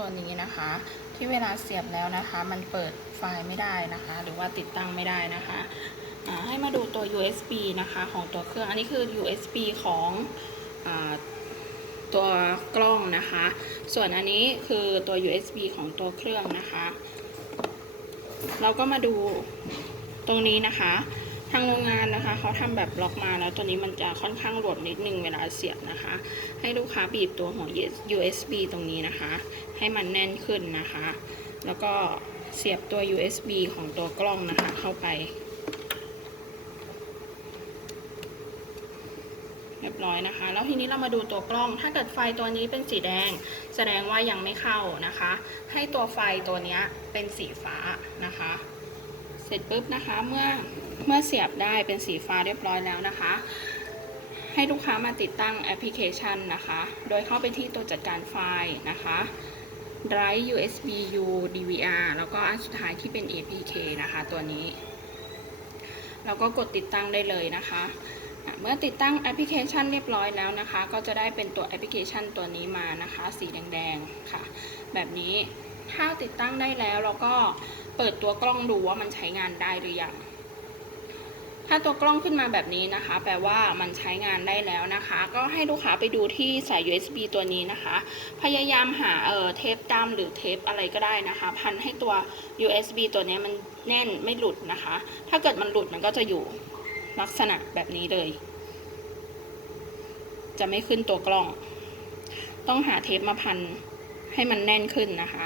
ตัวนี้นะคะ ที่เวลาเสียบแล้วนะคะ มันเปิดไฟล์ไม่ได้นะคะ หรือว่าติดตั้งไม่ได้นะคะให้มาดูตัว USB นะคะของตัวเครื่อง อันนี้คือ USB ของอตัวกล้องนะคะ ส่วนอันนี้คือตัว USB ของตัวเครื่องนะคะ เราก็มาดูตรงนี้นะคะ ทางโรงงานนะคะเขาทำแบบล็อกมาแล้วตัวนี้มันจะค่อนข้างหลวมนิดนึงเวลาเสียบนะคะ ให้ลูกค้าบีบตัวหัว USB ตรงนี้นะคะ ให้มันแน่นขึ้นนะคะ แล้วก็เสียบตัว USB ของตัวกล้องนะคะเข้าไป เรียบร้อยนะคะ แล้วทีนี้เรามาดูตัวกล้อง ถ้าเกิดไฟตัวนี้เป็นสีแดง แสดงว่ายังไม่เข้านะคะ ให้ตัวไฟตัวนี้เป็นสีฟ้านะคะ เสร็จปุ๊บนะคะเมื่อ เมื่อเสียบได้เป็นสีฟ้าเรียบร้อยแล้วนะคะ ให้ลูกค้ามาติดตั้งแอปพลิเคชันนะคะ โดยเข้าไปที่ตัวจัดการไฟล์นะคะ Drive USB U DVR แล้วก็อันสุดท้ายที่เป็น APK นะคะตัวนี้ แล้วก็กดติดตั้งได้เลยนะคะเมื่อติดตั้งแอปพลิเคชันเรียบร้อยแล้วนะคะ ก็จะได้เป็นตัวแอปพลิเคชันตัวนี้มานะคะ สีแดงๆค่ะ แบบนี้ถ้าติดตั้งได้แล้วเราก็เปิดตัวกล้องดูว่ามันใช้งานได้หรือยัง ถ้าตัวกล้องขึ้นมาแบบนี้นะคะ แปลว่ามันใช้งานได้แล้วนะคะ ก็ให้ลูกค้าไปดูที่สาย USB ตัวนี้นะคะ พยายามหาเอ่อเทปดำหรือเทปอะไรก็ได้นะคะ พันให้ตัว USB ตัวนี้มันแน่นไม่หลุดนะคะ ถ้าเกิดมันหลุดมันก็จะอยู่ลักษณะแบบนี้เลย จะไม่ขึ้นตัวกล้อง ต้องหาเทปมาพันให้มันแน่นขึ้นนะคะ